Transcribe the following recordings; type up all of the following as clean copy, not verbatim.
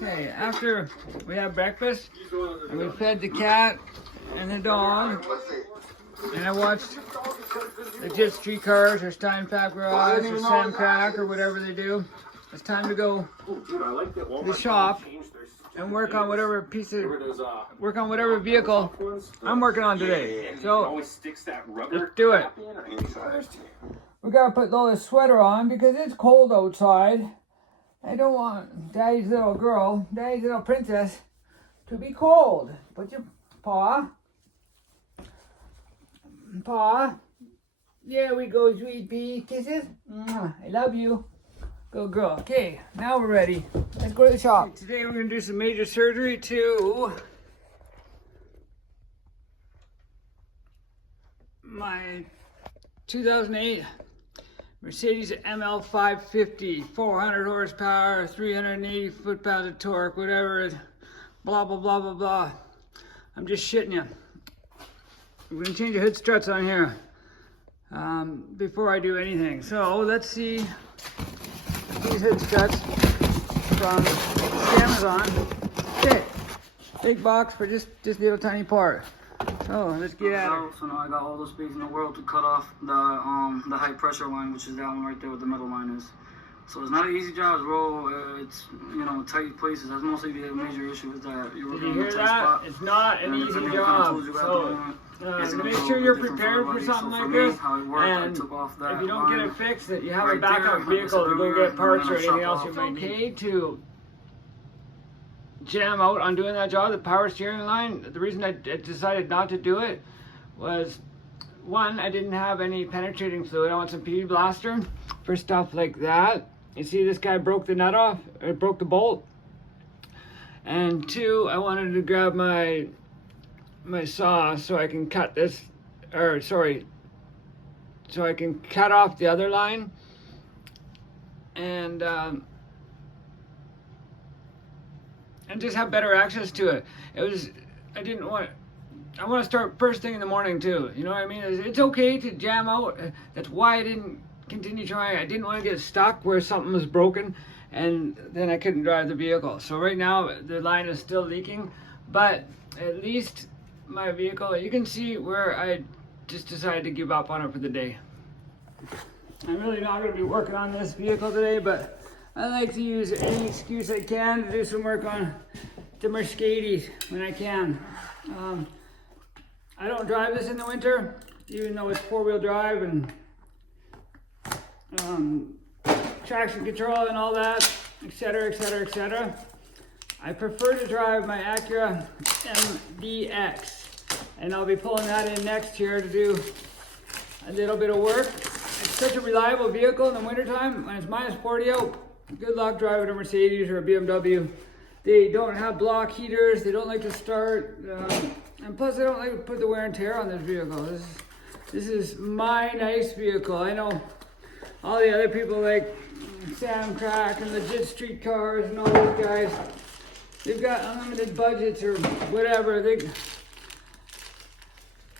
Okay, after we had breakfast, and we fed the cat and the dog, and I watched legit streetcars or Steinpack Garage or Sam Crack or whatever they do. It's time to go to the shop and work on whatever vehicle I'm working on today. So let's do it. We gotta put Lola's sweater on because it's cold outside. I don't want Daddy's little girl, Daddy's little princess, to be cold. Put your paw. There we go, sweet pea. Kisses. I love you. Good girl. Okay, now we're ready. Let's go to the shop. Today we're gonna do some major surgery to my 2008 Mercedes ML 550, 400 horsepower, 380 foot-pounds of torque, whatever, blah, blah, blah, blah, blah. I'm just shitting you. We're gonna change the hood struts on here before I do anything. So let's see these hood struts from Amazon. Okay, big box for just this little tiny part. So let's get at it. So now I got all the space in the world to cut off the high pressure line, which is that one right there where the middle line is. So it's not an easy job, bro. It's, you know, tight places. That's mostly the major issue is that you're working in a tight spot. It's not an easy job. So make sure you're prepared for something like this. And if you don't get it fixed, that you have a backup vehicle to go get parts or anything else you might need to jam out on doing that job. The power steering line, the reason I decided not to do it was, one, I didn't have any penetrating fluid. I want some PV blaster for stuff like that. You see this guy broke the nut off, or broke the bolt. And two, I wanted to grab my saw so I can cut this, or sorry, so I can cut off the other line and just have better access to it. I want to start first thing in the morning too. You know what I mean? It's okay to jam out. That's why I didn't continue trying. I didn't want to get stuck where something was broken and then I couldn't drive the vehicle. So right now the line is still leaking, but at least my vehicle, you can see where I just decided to give up on it for the day. I'm really not going to be working on this vehicle today, but I like to use any excuse I can to do some work on the Mercedes when I can. I don't drive this in the winter, even though it's four-wheel drive and traction control and all that, etc., etc., etc. I prefer to drive my Acura MDX, and I'll be pulling that in next year to do a little bit of work. It's such a reliable vehicle in the wintertime when it's minus 40 out. Good luck driving a Mercedes or a BMW. They don't have block heaters, they don't like to start, and plus they don't like to put the wear and tear on this vehicle. This is my nice vehicle. I know all the other people like Sam Crack and legit street cars and all those guys, they've got unlimited budgets or whatever.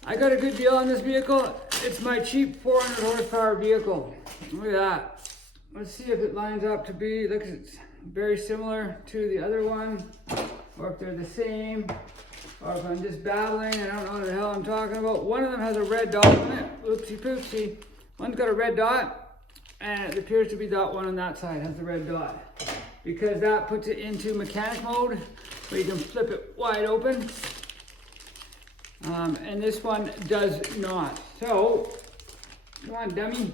I got a good deal on this vehicle. It's my cheap 400 horsepower vehicle. Look at that. Let's see if it lines up to be, looks it's very similar to the other one, or if they're the same, or if I'm just babbling, I don't know what the hell I'm talking about. One of them has a red dot on it. Oopsie poopsie. One's got a red dot, and it appears to be that one on that side has the red dot, because that puts it into mechanic mode, where you can flip it wide open, and this one does not. So, come on, dummy.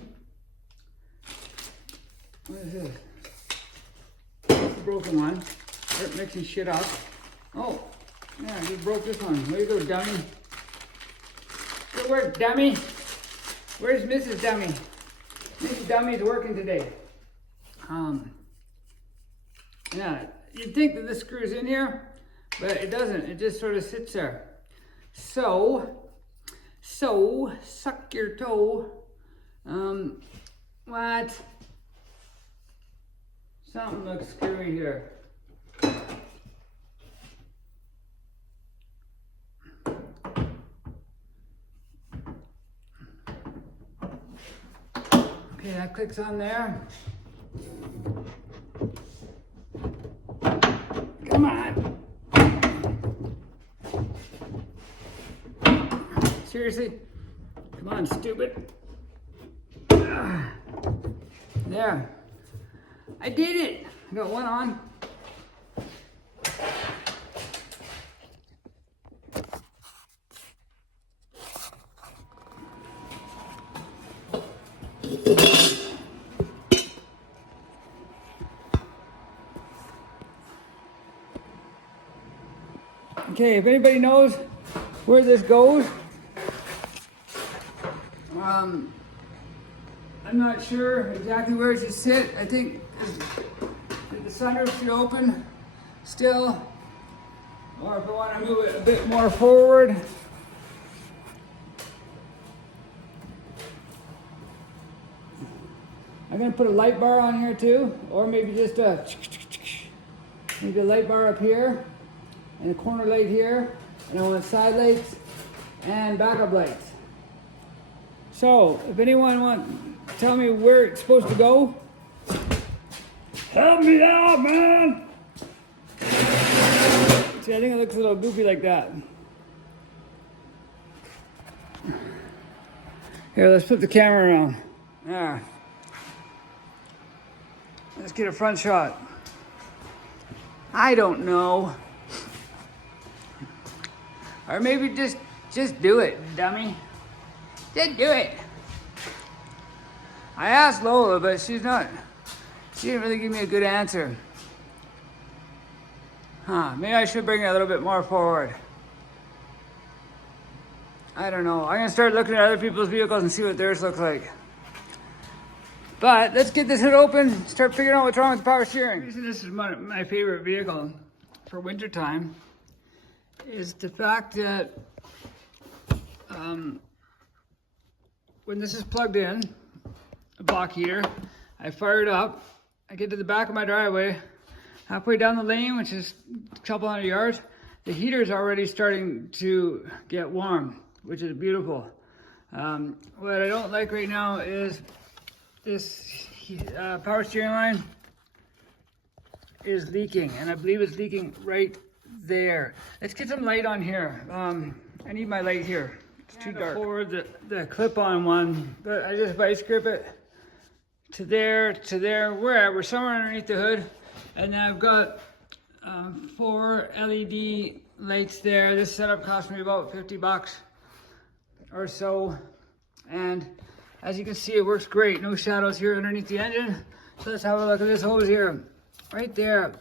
What is this? It's a broken one. Start mixing shit up. Oh, yeah, I just broke this one. Way to go, dummy. Good work, dummy. Where's Mrs. Dummy? Mrs. Dummy's working today. Yeah, you'd think that this screws in here, but it doesn't. It just sort of sits there. So, suck your toe. What? Something looks screwy here. Okay, that clicks on there. Come on. Seriously? Come on, stupid. There. I did it. I got one on. Okay, if anybody knows where this goes, I'm not sure exactly where it should sit. I think the sunroof should open still, or if I want to move it a bit more forward. I'm going to put a light bar on here too, or maybe just maybe a light bar up here, and a corner light here, and I want side lights and backup lights. So, if anyone wants to tell me where it's supposed to go, help me out, man! See, I think it looks a little goofy like that. Here, let's flip the camera around. There. Let's get a front shot. I don't know. Or maybe just do it, dummy. Just do it. I asked Lola, but she didn't really give me a good answer. Maybe I should bring it a little bit more forward. I don't know. I'm gonna start looking at other people's vehicles and see what theirs looks like. But let's get this hood open, start figuring out what's wrong with the power steering. The reason this is my favorite vehicle for winter time is the fact that when this is plugged in, a block heater, I fire it up, I get to the back of my driveway, halfway down the lane, which is a couple hundred yards, the heater is already starting to get warm, which is beautiful. What I don't like right now is this power steering line is leaking, and I believe it's leaking right there. Let's get some light on here. I need my light here. It's too dark. Forward the clip-on one, but I just vice grip it to there, wherever, somewhere underneath the hood. And then I've got 4 LED lights there. This setup cost me about 50 bucks or so. And as you can see, it works great. No shadows here underneath the engine. So let's have a look at this hose here. Right there,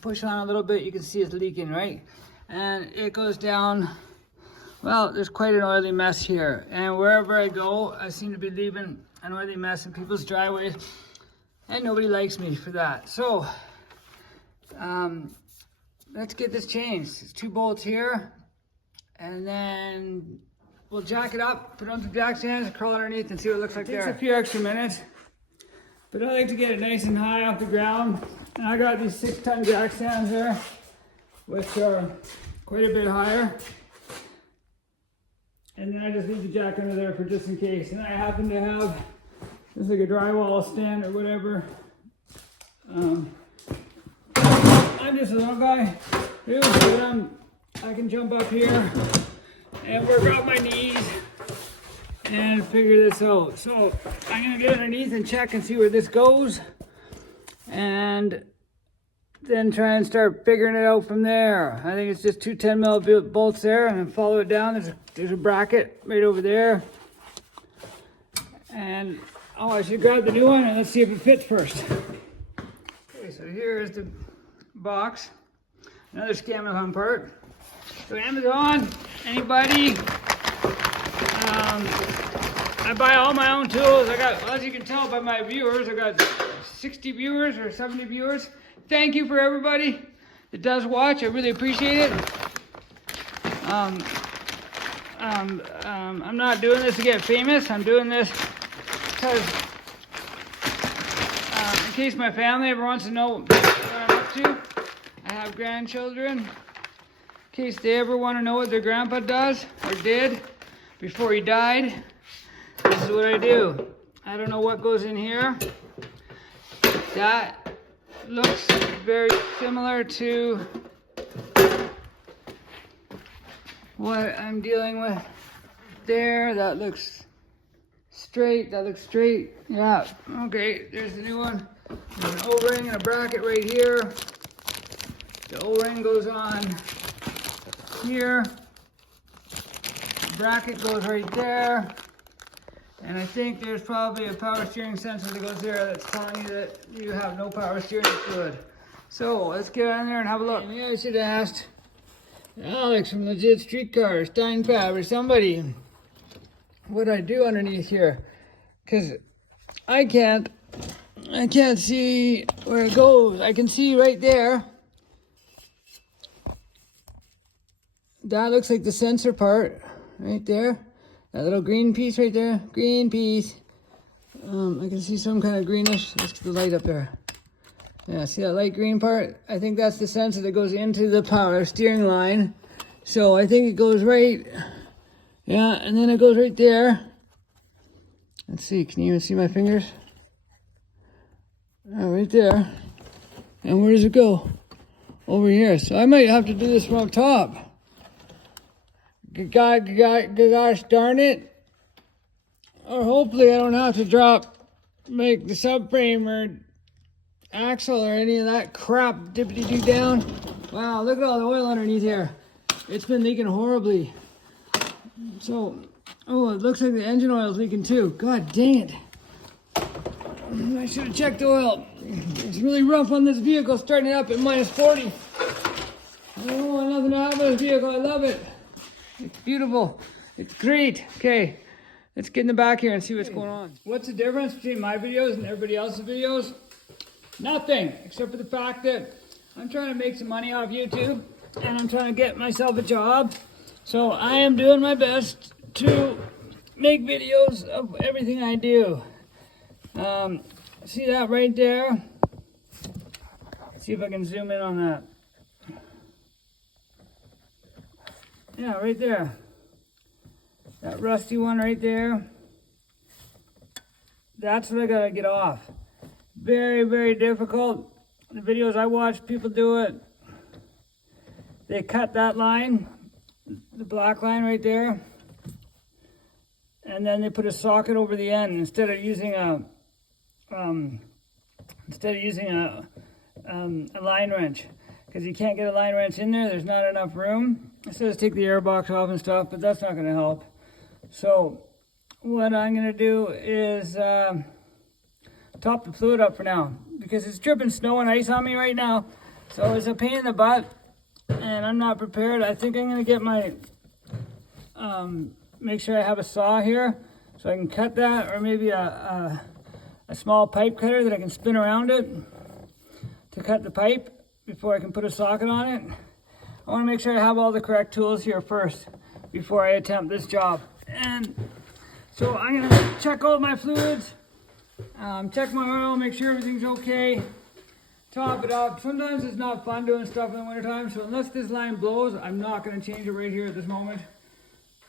push on a little bit, you can see it's leaking, right? And it goes down. Well, there's quite an oily mess here. And wherever I go, I seem to be leaving an oily mess in people's driveways. And nobody likes me for that. So, let's get this changed. It's 2 bolts here. And then we'll jack it up, put on some jack stands, and crawl underneath and see what it looks like there. It takes a few extra minutes, but I like to get it nice and high off the ground. And I got these 6-ton jack stands there, which are quite a bit higher. And then I just leave the jack under there for just in case. And I happen to have just like a drywall stand or whatever. I'm just a little guy, too, but I can jump up here and work out my knees and figure this out. So I'm gonna get underneath and check and see where this goes, and then try and start figuring it out from there. I think it's just 2 10mm bolts there, and then follow it down. There's a bracket right over there. And I should grab the new one and let's see if it fits first. Okay, so here is the box. Another scam of one part. So Amazon, anybody? I buy all my own tools. I got, as you can tell by my viewers, I got 60 viewers or 70 viewers. Thank you for everybody that does watch. I really appreciate it. I'm not doing this to get famous. I'm doing this because in case my family ever wants to know what I'm up to. I have grandchildren. In case they ever want to know what their grandpa does or did before he died, this is what I do. I don't know what goes in here. That looks very similar to what I'm dealing with there. That looks straight. That looks straight. Yeah. Okay. There's the new one. There's an O-ring and a bracket right here. The O-ring goes on here. The bracket goes right there. And I think there's probably a power steering sensor that goes there that's telling you that you have no power steering fluid. So let's get on there and have a look. Maybe I should have asked Alex from Legit Streetcar, Steinfab, or somebody what I do underneath here, because I can't see where it goes. I can see right there. That looks like the sensor part right there. That little green piece right there, green piece. I can see some kind of greenish. Let's get the light up there. Yeah, see that light green part? I think that's the sensor that goes into the power steering line. So I think it goes right, yeah, and then it goes right there. Let's see, can you even see my fingers? Oh, right there. And where does it go? Over here. So I might have to do this from up top. Gosh darn it. Or hopefully I don't have to make the subframe or axle or any of that crap dippity-doo down. Wow, look at all the oil underneath here. It's been leaking horribly. So, oh, it looks like the engine oil is leaking too. God dang it. I should have checked the oil. It's really rough on this vehicle, starting it up at minus 40. I don't want nothing to happen with this vehicle. I love it. It's beautiful. It's great. Okay, let's get in the back here and see what's going on. What's the difference between my videos and everybody else's videos? Nothing, except for the fact that I'm trying to make some money off YouTube and I'm trying to get myself a job. So I am doing my best to make videos of everything I do. See that right there? Let's see if I can zoom in on that. Yeah, right there. That rusty one right there. That's what I gotta get off. Very, very difficult. The videos I watch, people do it. They cut that line, the black line right there, and then they put a socket over the end instead of using a line wrench, because you can't get a line wrench in there. There's not enough room. It says take the air box off and stuff, but that's not going to help. So what I'm going to do is top the fluid up for now, because it's dripping snow and ice on me right now. So it's a pain in the butt, and I'm not prepared. I think I'm going to get my, make sure I have a saw here so I can cut that, or maybe a small pipe cutter that I can spin around it to cut the pipe before I can put a socket on it. I want to make sure I have all the correct tools here first before I attempt this job. And so I'm going to check all my fluids, check my oil, make sure everything's okay, top it up. Sometimes it's not fun doing stuff in the wintertime, so unless this line blows, I'm not going to change it right here at this moment.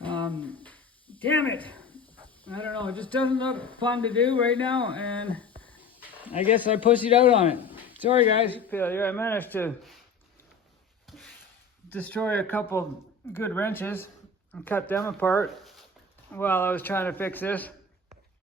Damn it. I don't know, it just doesn't look fun to do right now, and I guess I pussied out on it. Sorry guys. Failure. I managed to destroy a couple good wrenches and cut them apart while I was trying to fix this.